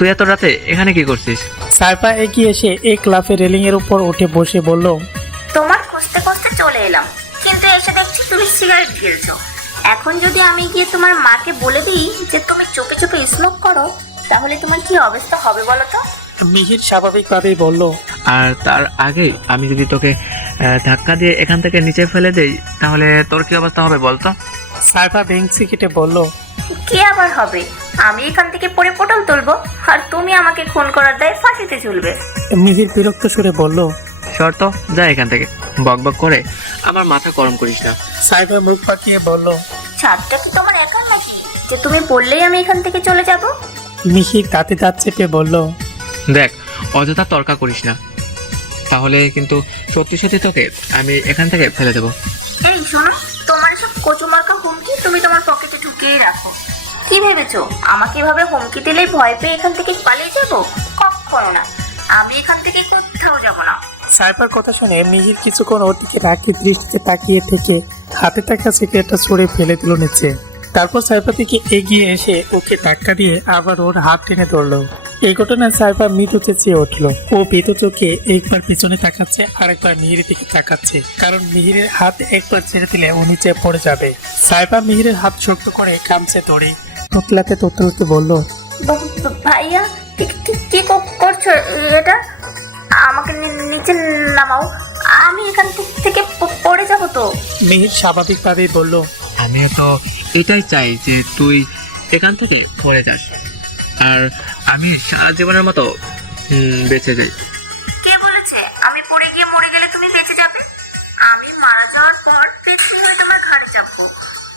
তুই এত রাতে এখানে কি করছিস? সাইফা এগিয়ে এসে এক লাফে রেলিং এর উপর উঠে বসে বলল, তোমার খুঁজতে খুঁজতে চলে এলাম, কিন্তু এসে দেখছি তুমি সিগারেট গিলছো। এখন যদি আমি গিয়ে তোমার মাকে বলে দিই যে তুমি চুপে চুপে স্মোক করো, তাহলে তোমার কি অবস্থা হবে বলো তো? মিহির স্বাভাবিকভাবেই বলল, আর তার আগেই আমি যদি তোকে ধাক্কা দিয়ে এখান থেকে নিচে ফেলে দেই, তাহলে তোর কি অবস্থা হবে বলতো? সাইফা ভেংচি কেটে বলল, কি আবার হবে? আমি এখান থেকে পড়ে পটল তুলবো, আর তুমি আমাকে খুন করার দায়ে ফাঁসিতে ঝুলবে। মিহির বিরক্ত সুরে বলল। শর্ত, যা এখান থেকে, বক বক করে আমার মাথা গরম করিস না। সাইফা মুখ পাকিয়ে বলল, ছাদটা কি তোমার একার নাকি যে তুমি বললেই আমি এখান থেকে চলে যাব? মিহির দাঁতে দাঁত চেপে বলল, দেখ, অযথা তর্কা করিস না, তাহলে কিন্তু সত্যি সত্যি তোকে আমি এখান থেকে ফেলে দেবো। এই শোনো, তোমার এসব কচুমার্কা হুমকি তুমি তোমার পকেটে ঢুকিয়ে রাখো। কি ভেবেছো আমাকে এভাবে হুমকি দিলেই ভয় পেয়ে এখান থেকে পালিয়ে যাবো? কখনো না, আমি এখান থেকে কোথাও যাব না। সাইফার কথা শুনে মিহির কিছুক্ষণ ওর দিকে রাগী দৃষ্টিতে তাকিয়ে থেকে হাতে থাকা সিগারেটটা ছুঁড়ে ফেলে দিল নিচে। তারপর সাইফার দিকে এগিয়ে এসে ওকে ধাক্কা দিয়ে আবার ওর হাত টেনে ধরলো। এই ঘটনায় সাইফা মৃদু চেঁচিয়ে উঠল। ও ভীত চোখে একবার পিছনে তাকাচ্ছে আর একবার মিহিরের দিকে তাকাচ্ছে, কারণ মিহিরের হাত একবার ছেড়ে দিলে ও নিচে পড়ে যাবে। সাইফা মিহিরের হাত শক্ত করে খামছে ধরে তোতলাতে তোতলাতে বলল, ভাইয়া, কি করছো এটা? আমাকে নিচে নামাও, আমি এখান থেকে পড়ে যাবো তো। মিহির স্বাভাবিকভাবেই বলল, আমিও তো এটাই চাই যে তুই এখান থেকে পড়ে যাস, আর আমি সারা জীবনের মতো বেঁচে যাই। কে বলেছে আমি পড়ে গিয়ে মরে গেলে তুমি বেঁচে যাবে? আমি মারা যাওয়ার পর পেছনে হয়ে তোমার ঘাড়ে চাপবো।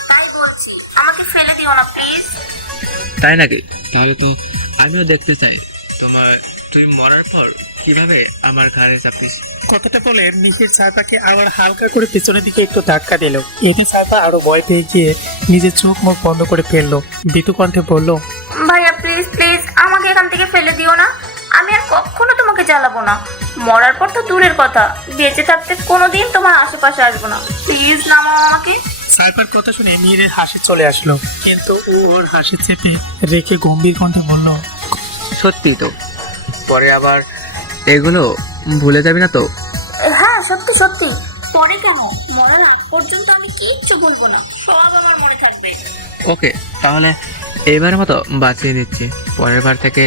তাই বলছি, আমাকে ফেলে দিও না প্লিজ। তাই নাকি? তাহলে তো আমিও দেখতে চাই তুই মরার পর কিভাবে আমার ঘাড়ে চাপিস। কথাটা বলে মিহির সাইফাকে আবার হালকা করে পিছনের দিকে একটু ধাক্কা দিল। এতে সাইফা আরো ভয় পেয়ে গিয়ে নিজের চোখ মুখ বন্ধ করে ফেললো। ভীতু কণ্ঠে বলল, ভাইয়া প্লিজ প্লিজ আমাকে এখান থেকে ফেলে দিও না। আমি আর কখনো তোমাকে জ্বালাবো না। মরার পর তো দূরের কথা, বেঁচে থাকতে কোনোদিন তোমার আশেপাশে আসবো না। প্লিজ নামাও আমাকে। সাইফার কথা শুনে মিহিরের হাসি চলে আসলো, কিন্তু ও ওর হাসি চেপে রেখে গম্ভীর কণ্ঠে বলল, সত্যি তো? পরে আবার এগুলো ভুলে যাবি না তো? হ্যাঁ সত্যি সত্যি। পরে কেন, মরার আগ পর্যন্ত আমি কিচ্ছু বলবো না, সব আমার মনে থাকবে। ওকে, তাহলে এবারের মতো বাঁচিয়ে নিচ্ছি, পরের বার থেকে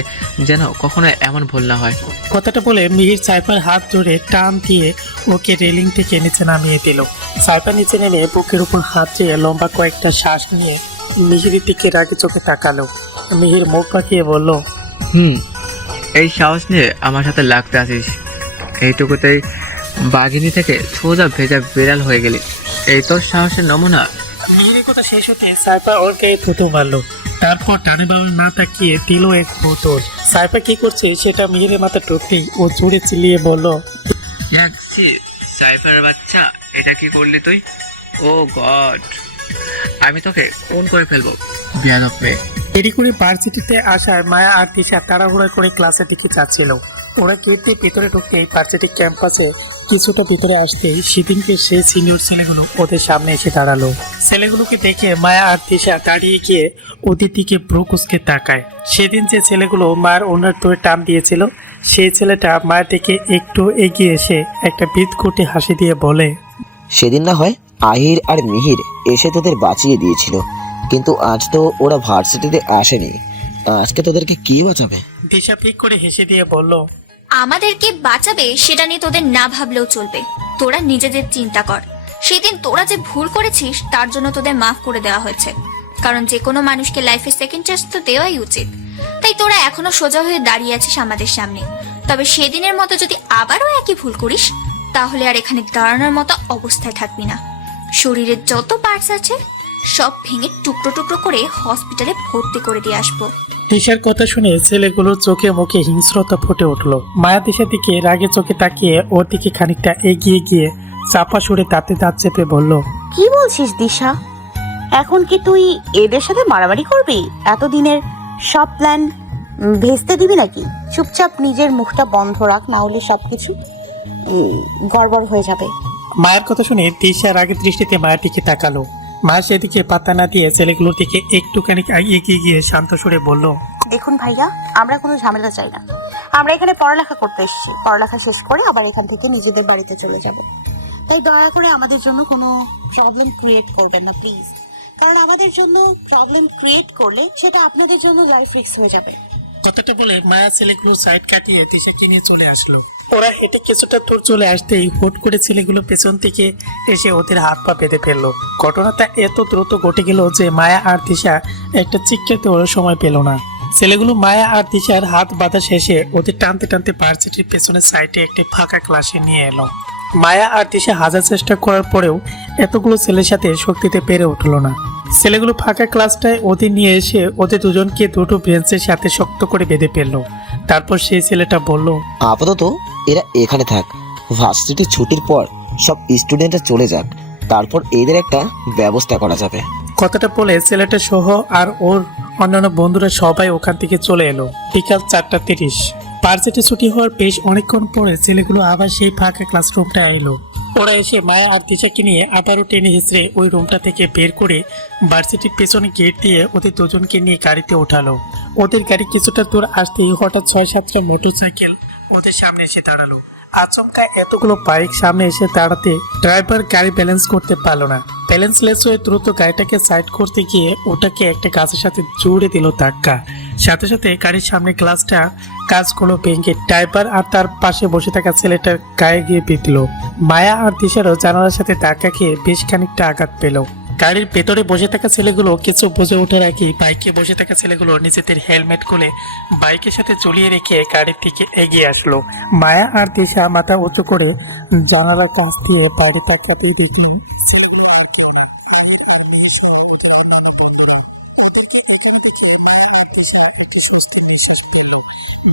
যেন কখনো এমন ভুল না হয়। কথাটা বলে মিহির সাইফার হাত ধরে টান দিয়ে ওকে রেলিং থেকে নিচে নামিয়ে দিল। সাইফা নিচে নেমে বুকের উপর হাত দিয়ে লম্বা কয়েকটা শ্বাস নিয়ে মিহিরের দিকে রাগে চোখে তাকালো। মিহির মুখ পাকিয়ে বলল, এই সাহস নিয়ে আমার সাথে লাগতে আসিস, এইটুকুতেই বাঘিনী থেকে সোজা ভেজা বিড়াল হয়ে গেলি, এই তোর সাহসের নমুনা? মিহিরের কথা শেষ হতে সাইফা ওর গায়ে থুতু মারলো। তারপর টানে বাবার না তাকিয়ে দিল এক বোতল। সাইফা কি করছে সেটা মিহিরের মাথা ঢুকতেই ও জোরে চিল্লিয়ে বলল, সাইফার বাচ্চা, এটা কি করলি তুই? ও গড, আমি তোকে খুন করে ফেলবো বেয়াদব মেয়ে। দেরি করে ভার্সিটিতে আসার মায়া আর তিশা তাড়াহুড়া করে ক্লাসের দিকে যাচ্ছিল। ওরা গেট দিয়ে ভিতরে ঢুকতেই ভার্সিটি ক্যাম্পাসে কিছুটা ভিতরে আসতেই সেদিনকে সেই সিনিয়র ছেলেগুলো ওদের সামনে এসে দাঁড়ালো। ছেলেগুলোকে দেখে মায়া আর তিশা দাঁড়িয়ে গিয়ে ওদের দিকে ব্রুকুসকে তাকায়। সেদিন যে ছেলেগুলো মায়ের ওনার ধরে টান দিয়েছিল, সেই ছেলেটা মায়ের দিকে একটু এগিয়ে এসে একটা বিদঘুটে হাসি দিয়ে বলে, সেদিন না হয় আহির আর মিহির এসে তোদের বাঁচিয়ে দিয়েছিল, কিন্তু আজ তো ওরা ভার্সিটিতে আসেনি, আজকে তোদেরকে কি বাঁচাবে? তিশা পিক করে হেসে দিয়ে বলল, আমাদেরকে বাঁচাবে সেটা নিয়ে তোদের না ভাবলেও চলবে। তোরা নিজেদের চিন্তা কর। সেদিন তোরা যে ভুল করেছিস তার জন্য তোদের মাফ করে দেওয়া হয়েছে, কারণ যে কোনো মানুষকে লাইফে সেকেন্ড চান্স তো দেওয়াই উচিত। তাই তোরা এখনো সোজা হয়ে দাঁড়িয়ে আছিস আমাদের সামনে। তবে সেদিনের মতো যদি আবারও একই ভুল করিস, তাহলে আর এখানে দাঁড়ানোর মতো অবস্থায় থাকবি না। শরীরের যত পার্টস আছে সব ভেঙে টুকরো টুকরো করে হসপিটালে ভর্তি করে দিয়ে আসবো। তিশার কথা শুনে ছেলেগুলোর চোখে মুখে হিংস্রতা ফুটে উঠলো। মায়া তিশার দিকে রাগে চোখে তাকিয়ে ওর দিকে খানিকটা এগিয়ে গিয়ে চাপা সুরে দাঁতে দাঁত চেপে বলল, কি বলছিস দিশা? এখন কি তুই এদের সাথে মারামারি করবি? এতদিনের সব প্ল্যান ভেস্তে দিবি নাকি? চুপচাপ নিজের মুখটা বন্ধ রাখ, না হলে সবকিছু গড়বড় হয়ে যাবে। মায়ের কথা শুনে তিশা রাগের দৃষ্টিতে মায়ের দিকে তাকালো। মা সেদিকে পাত্তা না দিয়ে ছেলেগুলোর দিকে একটুখানি এগিয়ে গিয়ে শান্ত সুরে বলল, দেখুন ভাইয়া, আমরা কোনো ঝামেলা চাই না। আমরা এখানে পড়ালেখা করতে এসেছি, পড়ালেখা শেষ করে আবার এখান থেকে নিজেদের বাড়িতে চলে যাব। তাই দয়া করে আমাদের জন্য কোনো প্রবলেম ক্রিয়েট করবেন না প্লিজ, কারণ আমাদের জন্য প্রবলেম ক্রিয়েট করলে সেটা আপনাদের জন্য লাইফ রিস্ক হয়ে যাবে। কথাটা বলে মায়া ছেলেগুলো সাইড কাটিয়ে তিশাকে নিয়ে চলে আসলো। ওরা হেঁটে কিছুটা দূর চলে আসতেই হুট করে ছেলেগুলো পেছন থেকে এসে ওদের হাত পা বেঁধে ফেললো। ঘটনাটা এত দ্রুত ঘটে গেল যে মায়া আর তিশা একটা চিৎকারতে ওরা সময় পেল না। ছেলেগুলো মায়া আর তিশার হাত বাঁধা শেষে ওদের টানতে টানতে ভার্সিটির পেছনের সাইডে একটি ফাঁকা ক্লাসে নিয়ে এলো। মায়া আর তিশা হাজার চেষ্টা করার পরেও এতগুলো ছেলের সাথে শক্তিতে পেরে উঠলো না। ছেলেগুলো ফাঁকা ক্লাসটায় ওদের নিয়ে এসে ওদের দুজনকে দুটো বেঞ্চের সাথে শক্ত করে বেঁধে ফেললো। তারপর সেই ছেলেটা বলল, আপাতত এরা এখানে থাক, ভার্সিটির ছুটির পর সব স্টুডেন্টরা চলে যাক, তারপর এদের একটা ব্যবস্থা করা যাবে। কথাটা বলে ছেলেটা সহ আর ওর অন্যান্য বন্ধুরা সবাই ওখান থেকে চলে এলো। বিকাল 4:30। ভার্সিটি ছুটি হওয়ার বেশ অনেকক্ষণ পরে ছেলেগুলো আবার সেই ফাঁকা ক্লাসরুমটা এলো। ওরা এসে মায়া আর তিশাকে নিয়ে আবারও টেনে হেঁচড়ে ওই রুমটা থেকে বের করে ভার্সিটির পেছনে গেট দিয়ে ওদের দুজনকে নিয়ে গাড়িতে ওঠালো। ওদের গাড়ি কিছুটা দূর আসতেই হঠাৎ 6-7টা মোটরসাইকেল ওদের সামনে এসে দাঁড়ালো। আচমকা এতগুলো বাইক সামনে এসে দাঁড়াতে ড্রাইভার গাড়ি ব্যালেন্স করতে পারলো না। ব্যালেন্সলেস হয়ে দ্রুত গাড়িটাকে সাইড করতে গিয়ে ওটাকে একটা গাছের সাথে জুড়ে দিল ধাক্কা। সাথে সাথে গাড়ির সামনে গ্লাসটা কাঁচগুলো ভেঙে ড্রাইভার আর তার পাশে বসে থাকা ছেলেটার গায়ে গিয়ে বিঁধল। মায়া আর দিশারও জানালার সাথে ধাক্কা খেয়ে বেশ খানিকটা আঘাত পেল। গাড়ির ভেতরে বসে থাকা ছেলেগুলো কিছু বুঝে ওঠার আগেই বাইকে বসে থাকা ছেলেগুলো নিজেদের হেলমেট খুলে বাইকের সাথে ঝুলিয়ে রেখে গাড়ির দিকে এগিয়ে আসলো। মায়া আর দিশা মাথা উঁচু করে জানালার কাছ দিয়ে বাইরে তাকাতেই দেখলো ছেলেগুলো আর কেউ না। ওদেরকে এখানে দেখে মায়া আর দিশা একটু স্বস্তির নিঃশ্বাস দিল।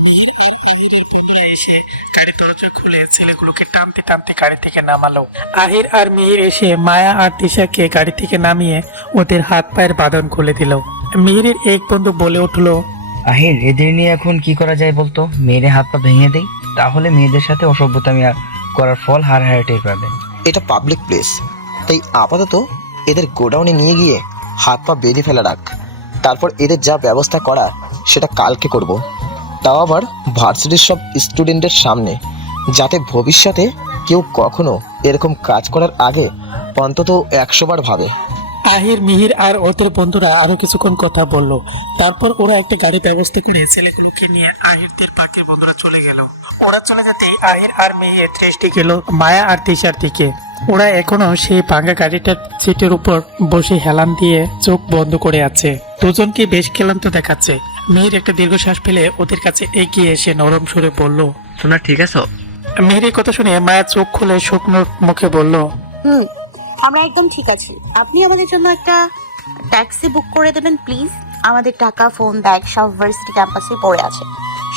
মীর আর আহিরের বন্ধুরা এসে গাড়ির দরজা খুলে ছেলেগুলোকে টানতে টানতে গাড়ি থেকে নামালো। আহির আর মিহির এসে মায়া আর তিশাকে গাড়ি থেকে নামিয়ে ওদের হাত পায়ের বাঁধন খুলে দিল। মিহিরের এক বন্ধু বলে উঠলো, আহির, এদের নিয়ে এখন কি করা যায় বলতো? মেয়েদের হাত পা ভেঙে দেই, তাহলে মেয়েদের সাথে অসভ্যতামি আর করার ফল হার টের পাবে। এটা পাবলিক প্লেস, তাই আপাতত এদের গোডাউনে নিয়ে গিয়ে হাত পা বেঁধে ফেলা রাখ, তারপর এদের যা ব্যবস্থা করার সেটা কালকে করব, তাও আবার ভার্সিটির সব স্টুডেন্টের সামনে, যাতে ভবিষ্যতে কেউ কখনো এরকম কাজ করার আগে অন্তত 100 বার ভাবে। আহির, মিহির আর ওদের বন্ধুরা আরো কিছুক্ষণ কথা বললো। তারপর ওরা একটা গাড়ি ব্যবস্থা করে ছেলেগুলোকে নিয়ে আহিরদের পাকে বন্ধুরা চলে গেল। ওরা চলে যেতেই আহির আর মিহির দৃষ্টি গেল মায়া আর তিশার দিকে। ওরা এখনো সেই ভাঙা গাড়িটার সিটের উপর বসে হেলান দিয়ে চোখ বন্ধ করে আছে। দুজনকে বেশ ক্লান্ত দেখাচ্ছে। মিহির একটা দীর্ঘশ্বাস ফেলে ওদের কাছে এগিয়ে এসে নরম সুরে বলল, তোমরা ঠিক আছো? মিহিরের কথা শুনে মায়া চোখ খুলে শুকনো মুখে বলল, আমরা একদম ঠিক আছি। আপনি আমাদের জন্য একটা ট্যাক্সি বুক করে দেবেন প্লিজ। আমাদের টাকা, ফোন, ব্যাগ সব ভার্সিটি ক্যাম্পাসে পড়ে আছে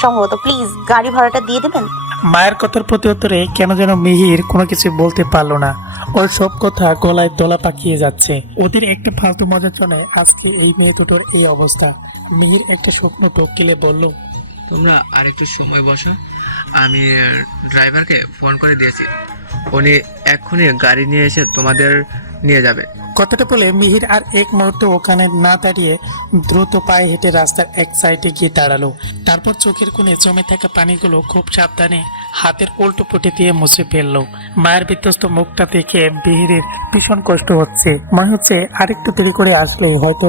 সম্ভবত, প্লিজ গাড়ি ভাড়াটা দিয়ে দেবেন। মায়ের কথার প্রতি উত্তরে কেন যেন মিহির কোনো কিছু বলতে পারলো না। ওর সব কথা গলায় দলা পাকিয়ে যাচ্ছে। ওদের একটা ফালতু মজার জন্য আজকে এই মেয়ে দুটোর এই অবস্থা। মিহির একটা শুকনো টোক গিলে বলল, তোমরা আরেকটু সময় বসো, আমি ড্রাইভারকে ফোন করে দিয়েছি, উনি এক্ষুনি গাড়ি নিয়ে এসে তোমাদের নিয়ে যাবে। কথাটা বলে মিহির আর এক মুহূর্তে ওখানে না দাঁড়িয়ে দ্রুত পায়ে হেঁটে রাস্তার এক সাইডে গিয়ে দাঁড়ালো। তারপর চোখের কোণে জমে থাকা পানিগুলো খুব সাবধানে হাতের উল্টো পুঁটি দিয়ে মুছে ফেললো। মায়ের বিধ্বস্ত মুখটা দেখে মিহিরের ভীষণ কষ্ট হচ্ছে। মনে হচ্ছে আরেকটু দেরি করে আসলে হয়তো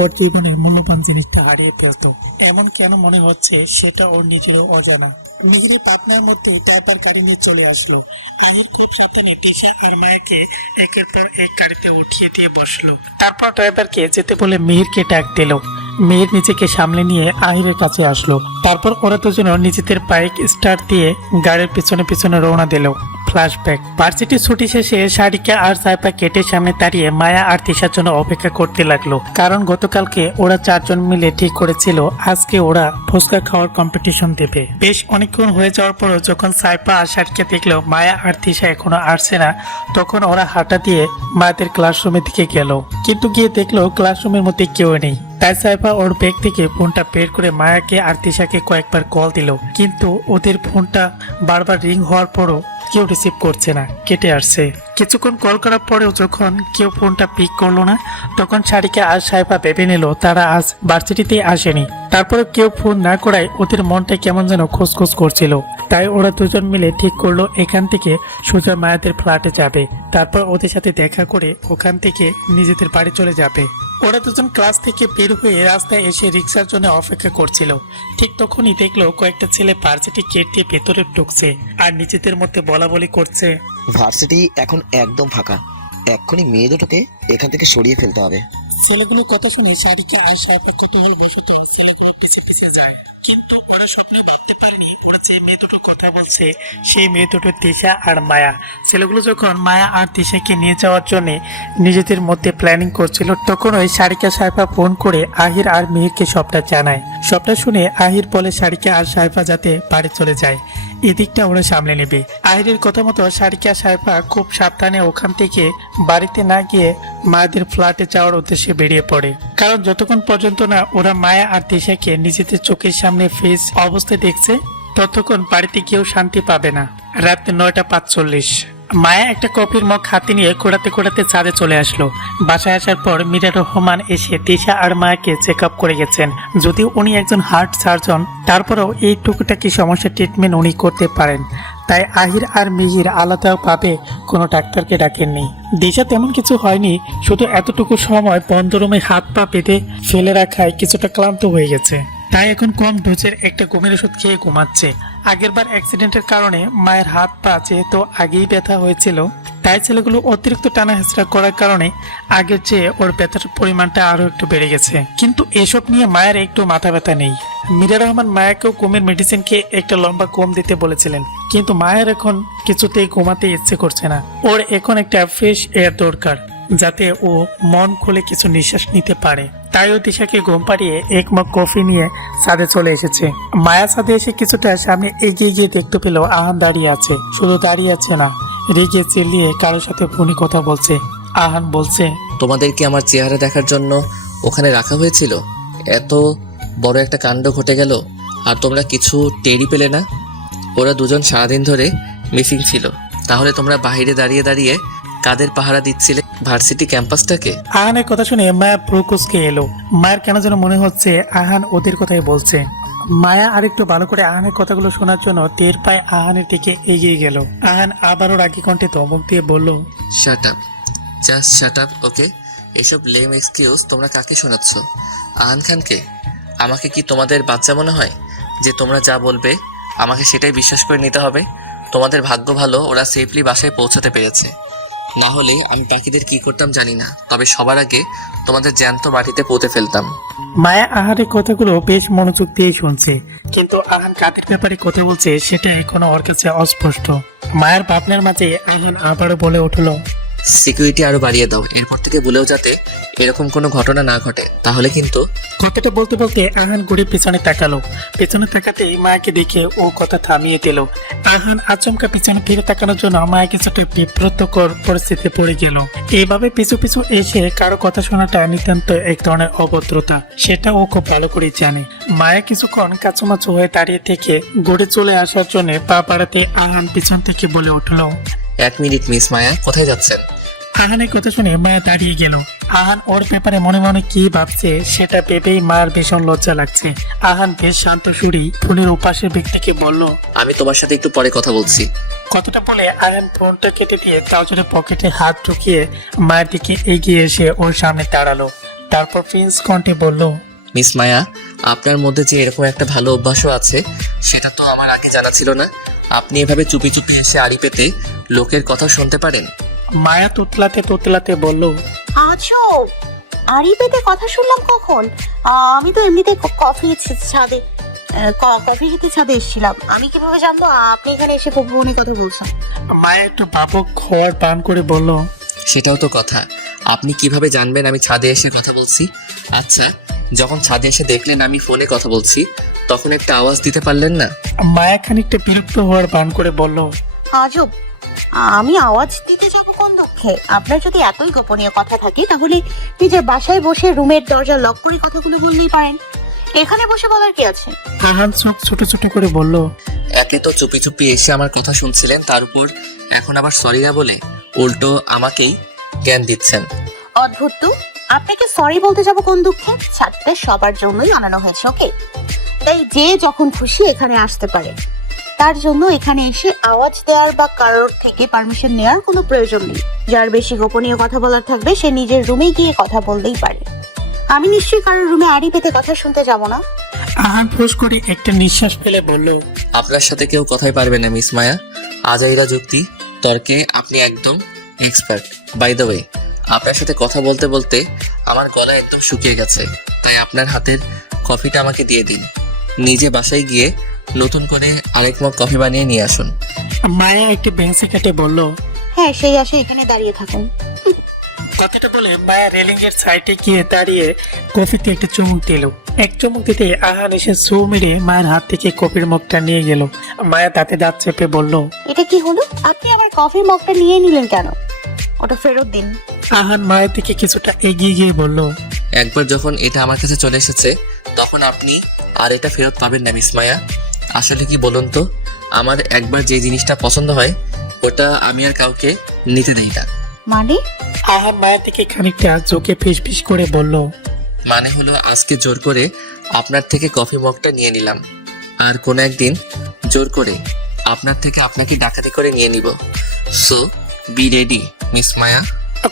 ওর জীবনের মূল্যবান জিনিসটা হারিয়ে ফেলতো। এমন কেন মনে হচ্ছে সেটা ওর নিজেরও অজানা। মিহিরের পাবনার মধ্যে ড্রাইভার গাড়ি নিয়ে চলে আসলো। আহির খুব সাবধানে তিশা আর মায়াকে একের পর এক গাড়িতে উঠিয়ে দিয়ে বসলো। তারপর ড্রাইভারকে যেতে বলে মিহিরকে ডাক দিল। মিহির নিজেকে সামলে নিয়ে আহিরের কাছে আসলো। তারপর ওরা দুজন নিজেদের বাইক স্টার্ট দিয়ে গাড়ির পিছনে পিছনে রওনা দিল। ফ্ল্যাশব্যাক। ভার্সিটি ছুটি শেষে সারিকা আর সাইফা গেটের সামনে দাঁড়িয়ে মায়া আর তিশার জন্য অপেক্ষা করতে লাগলো। কারণ গতকালকে ওরা 4 জন মিলে ঠিক করেছিল আজকে ওরা ফুচকা খাওয়ার কম্পিটিশন দেবে। বেশ অনেকক্ষণ হয়ে যাওয়ার পরও যখন সাইফা আর সারিকা দেখলো মায়া আর তিশা এখনো আসছে না, তখন ওরা হাঁটা দিয়ে মায়াদের ক্লাসরুমের দিকে গেল। কিন্তু গিয়ে দেখলো ক্লাসরুমের মধ্যে কেউ নেই। তাই সাইফা ওর ব্যাগ থেকে ফোনটা বের করে মায়াকে আর তিশাকে কয়েকবার কল দিল, কিন্তু ওদের ফোনটা বারবার রিং হওয়ার পরও কেউ রিসিভ করছে না, কেটে আসছে। কিছুক্ষণ কল করার পরেও যখন কেউ ফোনটা পিক করলো না, তখন সারিকা আর সাহেবা ভেবে নিল তারা আজ ভার্সিটিতে আসেনি। তারপরে কেউ ফোন না করায় ওদের মনটা কেমন যেন খোঁজখোঁজ করছিল। তাই ওরা দুজন মিলে ঠিক করলো এখান থেকে সোজা মায়াদের ফ্ল্যাটে যাবে, তারপর ওদের সাথে দেখা করে ওখান থেকে নিজেদের বাড়ি চলে যাবে। ওরা দুজন ক্লাস থেকে বের হয়ে রাস্তায় এসে রিক্সার জন্য অপেক্ষা করছিল। ঠিক তখনই দেখলো কয়েকটা ছেলে ভার্সিটি গেট দিয়ে ভেতরে ঢুকছে আর নিজেদের মধ্যে বলা বলি করছে। ভার্সিটি এখন একদম ফাঁকা, এক্ষুনি মেয়ে দুটোকে এখান থেকে সরিয়ে ফেলতে হবে। ছেলেগুলো কথা শুনে সারিকা আর সাহেব কতগুলো বিষত ছেলেগুলো পিছে পিছে যায়, কিন্তু ওরা স্বপ্নে ভাবতে পারেনি ওরা যে মেয়ে দুটো কথা বলছে সেই মেয়ে দুটো তিশা আর মায়া। ছেলেগুলো যখন মায়া আর তিশাকে নিয়ে যাওয়ার জন্য নিজেদের মধ্যে প্ল্যানিং করছিল, তখন ওই সারিকা সাহেবা ফোন করে আহির আর মিহিরকে সবটা জানায়। সবটা শুনে আহির বলে সারিকা আর সাহেবা যাতে বাড়ি চলে যায়, এদিকটা ওরা সামলে নেবে। আহিরের কথা মতো সারিকা সাহেবা খুব সাবধানে ওখান থেকে বাড়িতে না গিয়ে মায়েদের ফ্ল্যাটে যাওয়ার উদ্দেশ্যে বেরিয়ে পড়ে। কারণ যতক্ষণ পর্যন্ত না ওরা মায়া আর তিশাকে নিজেদের চোখের সামনে ফেস অবস্থায় দেখছে, ততক্ষণ বাড়িতে গিয়েও শান্তি পাবে না। রাত 9:45 মায়া একটা কফির মগ হাতে নিয়ে কোড়াতে কোড়াতে ছাদে চলে আসলো। বাসায় আসার পর মীরা রহমান এসে তিশা আর মায়াকে চেক আপ করে গেছেন। যদিও উনি একজন হার্ট সার্জন, তারপরেও এই টুকুটাকি সমস্যার ট্রিটমেন্ট উনি করতে পারেন। তাই আহির আর মিহির আলাদাভাবে কোনো ডাক্তারকে ডাকেননি। দিশা তেমন কিছু হয়নি, শুধু এতটুকু সময় বন্ধ রুমে হাত পা পেতে ফেলে রাখায় কিছুটা ক্লান্ত হয়ে গেছে। তাই এখন কম ডোজের একটা ঘুমের ওষুধ খেয়ে ঘুমাচ্ছে। আগেরবার অ্যাক্সিডেন্টের কারণে মায়ের হাত পা যেহেতু আগেই ব্যথা হয়েছিল, তাই ছেলেগুলো অতিরিক্ত টানা হেঁচড়া করার কারণে আগের চেয়ে ওর ব্যথার পরিমাণটা আরো একটু বেড়ে গেছে। কিন্তু এসব নিয়ে মায়ের একটু মাথা ব্যথা নেই। মীরা রহমান মায়াকেও ঘুমের মেডিসিন খেয়ে একটা লম্বা ঘুম দিতে বলেছিলেন, কিন্তু মায়ের এখন কিছুতেই ঘুমাতে ইচ্ছে করছে না। ওর এখন একটা ফ্রেশ এয়ার দরকার, যাতে ও মন খুলে কিছু নিঃশ্বাস নিতে পারে। তাই ও তিশাকে ঘুম পাড়িয়ে এক মগ কফি নিয়ে ছাদে চলে এসেছে। মায়া ছাদে এসে কিছুটা সামনে এগিয়ে গিয়ে দেখতে পেল আহান দাঁড়িয়ে আছে। শুধু দাঁড়িয়ে আছে না, রেগে চিল্লিয়ে কারোর সাথে ফোনে কথা বলছে। আহান বলছে, তোমাদের কি আমার চেহারা দেখার জন্য ওখানে রাখা হয়েছিল? এত বড় একটা কাণ্ড ঘটে গেল আর তোমরা কিছু টেরই পেলে না? ওরা দুজন সারাদিন ধরে মিসিং ছিল, তাহলে তোমরা বাইরে দাঁড়িয়ে দাঁড়িয়ে কাদের পাহারা দিচ্ছিলে? ভার্সিটি ক্যাম্পাসটাকে? আহানের কথা শুনে মায়া প্রকুসকে এলো। মায়ের কেন যেন মনে হচ্ছে আহান ওদের কথাই বলছে। মায়া আরেকটু ভালো করে আহানের কথাগুলো শোনার জন্য টের পায় আহানের দিকে এগিয়ে গেল। আহান আবারও রাগী কণ্ঠে ধমক দিয়ে বলল, shut up, just shut up, okay? এসব লেম এক্সকিউজ তোমরা কাকে শোনাচ্ছ? আহান খানকে? আমাকে কি তোমাদের বাচ্চা মনে হয় যে তোমরা যা বলবে আমাকে সেটাই বিশ্বাস করে নিতে হবে? তোমাদের ভাগ্য ভালো ওরা সেফলি বাসায় পৌঁছাতে পেরেছে, না হলে আমি বাকিদের কি করতাম জানি না, তবে সবার আগে তোমাদের জ্যান্ত মাটিতে পুঁতে ফেলতাম। মায়া আহারের কথাগুলো বেশ মনোযোগ দিয়ে শুনছে, কিন্তু আহান কাদের ব্যাপারে কথা বলছে সেটা এখনো ওর কাছে অস্পষ্ট। মায়ের ভাবনার মাঝে আহান আবারও বলে উঠল, সিকিউরিটি আরো বাড়িয়ে দাও, এরপর থেকে বলেও যাতে এরকম কোনো ঘটনা না ঘটে, তাহলে কিন্তু। কথাটা বলতে বলতে আহান ঘুরে পেছনে তাকালো। পেছনে তাকাতেই মায়াকে দেখে ও কথা থামিয়ে দিল। আহান আচমকা পিছনে ফিরে তাকানোর জন্য মায়া কিছুটা বিব্রতকর পরিস্থিতিতে পড়ে গেল। এইভাবে পিছু পিছু এসে কারো কথা শোনাটা নিতান্ত এক ধরনের অভদ্রতা, সেটা ও খুব ভালো করে জানে। মায়া কিছুক্ষণ কাছুমাছু হয়ে দাঁড়িয়ে থেকে ঘুরে চলে আসার জন্য পা বাড়াতে আহান পিছন থেকে বলে উঠল, 1 মিনিট মিস মায়া, কোথায় যাচ্ছেন? আহানের কথা শুনে মায়া দাঁড়িয়ে গেল। আহান ওর ব্যাপারে মনে মনে কি ভাবছে সেটা ভেবেই মায়ের ভীষণ লজ্জা লাগছে। আহান বেশ শান্ত সুরেই ফোনের উপাশের ব্যক্তিকে বলল, আমি তোমার সাথে একটু পরে কথা বলছি। কথাটা বলে আহান ফোনটা কেটে দিয়ে ট্রাউজারের পকেটে হাত ঢুকিয়ে মায়ের দিকে এগিয়ে এসে ওর সামনে দাঁড়ালো। তারপর প্রিন্স কণ্ঠে বলল, মিস মায়া, আপনার মধ্যে যে এরকম একটা ভালো অভ্যাসও আছে সেটা তো আমার আগে জানা ছিল না। আপনি এভাবে চুপি চুপি এসে আড়ি পেতে লোকের কথা শুনতে পারেন? মায়া তোতলাতে তোতলাতে বলল, আছো আড়ি পেতে কথা শুনলাম কখন? আমি তো এমনিতে কফি ছাদে কফি খেতে ছাদে এসেছিলাম। আমি কিভাবে জানবো আপনি এখানে এসে ফোনে কথা বলছেন? মায়া একটু ভাবুক হওয়ার পান করে বলল, সেটাও তো কথা, আপনি কিভাবে জানবেন আমি ছাদে এসে কথা বলছি? আচ্ছা, যখন ছাদে এসে দেখলেন আমি ফোনে কথা বলছি তখন একটা আওয়াজ দিতে পারলেন না? মায়া খানিকটা বিরক্ত হওয়ার পান করে বলল, আজব, আমি আওয়াজ দিতে যাবো কোন দুঃখে? আপনার যদি এতই গোপনীয় কথা থাকে তাহলে নিজের বাসায় বসে রুমের দরজা লক করে কথাগুলো বললেই পারেন, এখানে বসে বলার কি আছে? আহান চোখ ছোট ছোট করে বলল, একে তো চুপি চুপি এসে আমার কথা শুনছিলেন, তার উপর এখন আবার সরি না বলে উল্টো আমাকেই জ্ঞান দিচ্ছেন। অদ্ভুত তো, আপনাকে সরি বলতে যাব কোন দুঃখে? ছাড়তে সবার জন্যই আনানো হয়েছে, ওকে? তাই যে যখন খুশি এখানে আসতে পারে। তার জন্য এখানে এসে আওয়াজ দেওয়ার বা কারোর থেকে পারমিশন নেওয়ার কোনো প্রয়োজন নেই। যার বেশি গোপনীয় কথা বলার থাকবে সে নিজের রুমে গিয়ে কথা বলতেই পারে। আমি নিশ্চয়ই কারোর রুমে আড়ি পেতে কথা শুনতে যাব না। আহান ফোঁস করে একটা নিঃশ্বাস ফেলে বলল, আপনার সাথে কেউ কথাই পারবে না মিস মায়া। আজাইরা যুক্তি তর্কে আপনি একদম এক্সপার্ট। বাই দ্য ওয়ে, আপনার সাথে কথা বলতে বলতে আমার গলা একদম শুকিয়ে গেছে, তাই আপনার হাতের কফিটা আমাকে দিয়ে দিন। নিজে বাসায় গিয়ে নতুন করে আরেক মগ কফি বানিয়ে নিয়ে আসুন। মায়া একটা বেঞ্চে কেটে বলল। হ্যাঁ, সেই আসে, এখানে দাঁড়িয়ে থাকুন। কথাটা বলে মায়া রেলিং এর সাইডে গিয়ে দাঁড়িয়ে কফিতে একটা চুমুক দিল। এক চুমুক দিতে আহান এসে সু মেরে মায়ের হাত থেকে কফির মগটা নিয়ে গেল। মায়া দাঁতে দাঁত চেপে বলল, এটা কি হলো? আপনি আমার কফির মগটা নিয়ে নিলেন কেন? ওটা ফেরত দিন। আহান মায়ের থেকে কিছুটা এগিয়ে গিয়ে বলল, একবার যখন এটা আমার কাছে চলে এসেছে তখন আপনি আর এটা ফেরত পাবেন না মিস মায়া। আসলে কি বলুন তো, আমার একবার যে জিনিসটা পছন্দ হয় ওটা আমি আর কাউকে নিতে দেই না। মানে? আহান মায়ের থেকে খানিকটা চোখে ফিস ফিস করে বলল, মানে হলো আজকে জোর করে আপনার থেকে কফি মগটা নিয়ে নিলাম, আর কোনো একদিন জোর করে আপনার থেকে আপনাকে ডাকাতি করে নিয়ে নিব। সো বি রেডি মিস মায়া।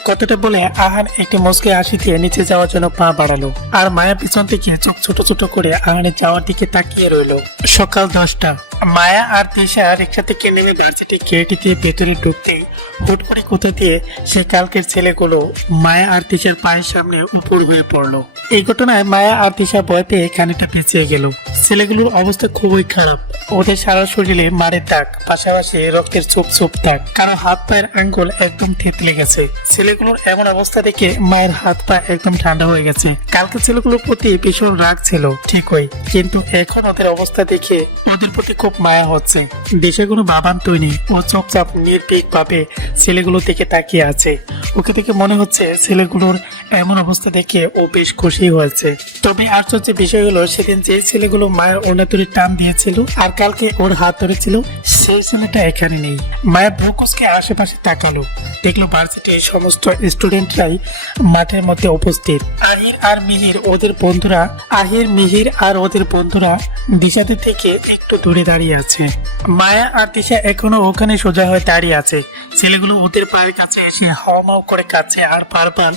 কথাটা বলে আহান একটি মুচকে হাসি দিয়ে নিচে যাওয়ার জন্য পা বাড়ালো। আর মায়া পিছন থেকে চোখ ছোট ছোট করে আহানের যাওয়ার দিকে তাকিয়ে রইল। সকাল 10টা। মায়া আর তিশা রিক্সা থেকে নেমে ভার্সিটি গেট দিয়ে ভেতরে ঢুকতেই হুট করে কোথা দিয়ে সে কালকের ছেলেগুলো মায়া আর তিশার পায়ের সামনে উপর হয়ে পড়লো। এই ঘটনায় মায়া আর তিশা ভয় পেয়ে খানিকটা পেঁচিয়ে গেল। ছেলেগুলোর অবস্থা খুবই খারাপ। ওদের সারা শরীরে মারের দাগ, পাশাপাশি রক্তের চোপ চোপ দাগ, কারো হাত পায়ের আঙ্গুল একদম থেতলে গেছে। ছেলেগুলোর এমন অবস্থা দেখে মায়ের হাত পা একদম ঠান্ডা হয়ে গেছে। কালকে ছেলেগুলোর প্রতি ভীষণ রাগ ছিল ঠিকই, কিন্তু এখন ওদের অবস্থা দেখে ওদের প্রতি খুব মায়া হচ্ছে। দেশে কোনো বাবান্তই নেই, ও চুপচাপ নির্ভীক ভাবে ছেলেগুলো দিকে তাকিয়ে আছে। ওকে দেখে মনে হচ্ছে ছেলেগুলোর এমন অবস্থা দেখে ও বেশ খুশি হয়েছে। তবে আশ্চর্য বিষয় হলো, সেদিন যে ছেলেগুলো মায়ের ওনাতুরি টান দিয়েছিল আর কালকে ওর হাত ধরেছিল, সেই ছেলেটা এখানে নেই। মায়া ভ্রুকুসকে আশেপাশে তাকালো, দেখলো ভার্সিটির সমস্ত স্টুডেন্টরাই মাঠের মধ্যে উপস্থিত। আহির মিহির আর ওদের বন্ধুরা দিশাদের থেকে একটু দূরে দাঁড়িয়ে আছে। মায়া আর দিশা এখনো ওখানে সোজা হয়ে দাঁড়িয়ে আছে। ছেলেগুলো ওদের পায়ের কাছে এসে হাওমাও করে কাছে আর বারবার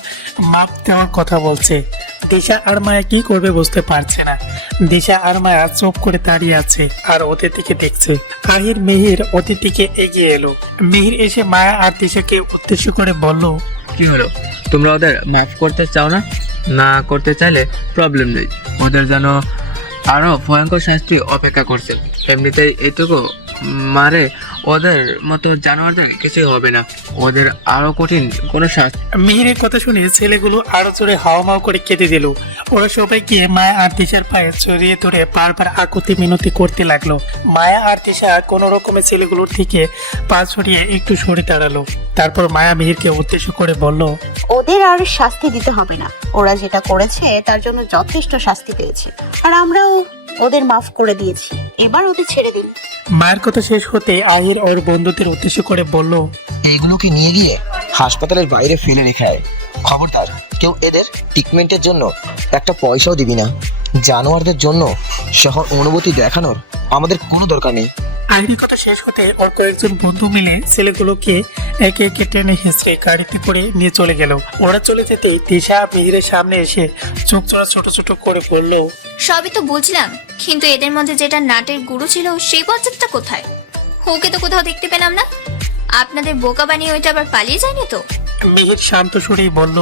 মাপ দেওয়ার কথা বলছে। দিশা আর মায়া কি করবে বুঝতে পারছে না। দিশা আর মায়া চোখ করে দাঁড়িয়ে আছে আর ওদের দিকে দেখছে। আহির মিহির ওদের দিকে এগিয়ে এলো। মিহির এসে মায়া আর দিশাকে উদ্দেশ্য করে বলল, কি হলো, তোমরা ওদের মাফ করতে চাও না? না করতে চাইলে প্রবলেম নেই, ওদের যেন আরো ভয়ঙ্কর শাস্তি অপেক্ষা করছে। এমনিতেই এইটুকু মারে, ওদের মতো জানোয়ারদের কিছুই হবে না, ওদের আরো কঠিন কোনো শাস্তি। মিহিরের কথা শুনে ছেলেগুলো আরো জোরে হাওমাও করে কেঁদে দিল। ওরা সবাই গিয়ে মায়া আর দিশার পায়ে জড়িয়ে ধরে বারবার আকুতি মিনতি করতে লাগলো। মায়া আর দিশা কোনো রকমের ছেলেগুলোর থেকে পা ছড়িয়ে একটু সরে দাঁড়ালো। তারপর মায়া মিহিরকে উদ্দেশ্য করে বলল, ওদের আর শাস্তি দিতে হবে না। ওরা যেটা করেছে তার জন্য যথেষ্ট শাস্তি পেয়েছে, আর আমরাও ওদের মাফ করে দিয়েছি। এবার ওদের ছেড়ে দিন। মায়ের কথা শেষ হতে আহির ওর বন্ধুদের উদ্দেশ্য করে বলল, এইগুলোকে নিয়ে গিয়ে হাসপাতালের বাইরে ফেলে রেখে আয়। খবরদার কেউ এদের ট্রিটমেন্টের জন্য একটা পয়সাও দিবি না। জানোয়ারদের জন্য সহানুভূতি দেখানোর আমাদের কোনো দরকার নেই। আহিরের কথা শেষ হতে ওর কয়েকজন বন্ধু মিলে ছেলেগুলোকে একে একে টেনে হেঁচড়ে গাড়িতে করে নিয়ে চলে গেল। ওরা চলে যেতেই দিশা মিহিরের সামনে এসে চোখ চোরা ছোট ছোট করে বলল, সবই তো বুঝলাম, কিন্তু এদের মধ্যে যেটা নাটের গুরু ছিল সেই বজ্জাতটা কোথায়? ওকে তো কোথাও দেখতে পেলাম না। আপনাদের বোকা বানিয়ে ওইটা আবার পালিয়ে যায়নি তো? মিহির শান্ত সুরেই বলল,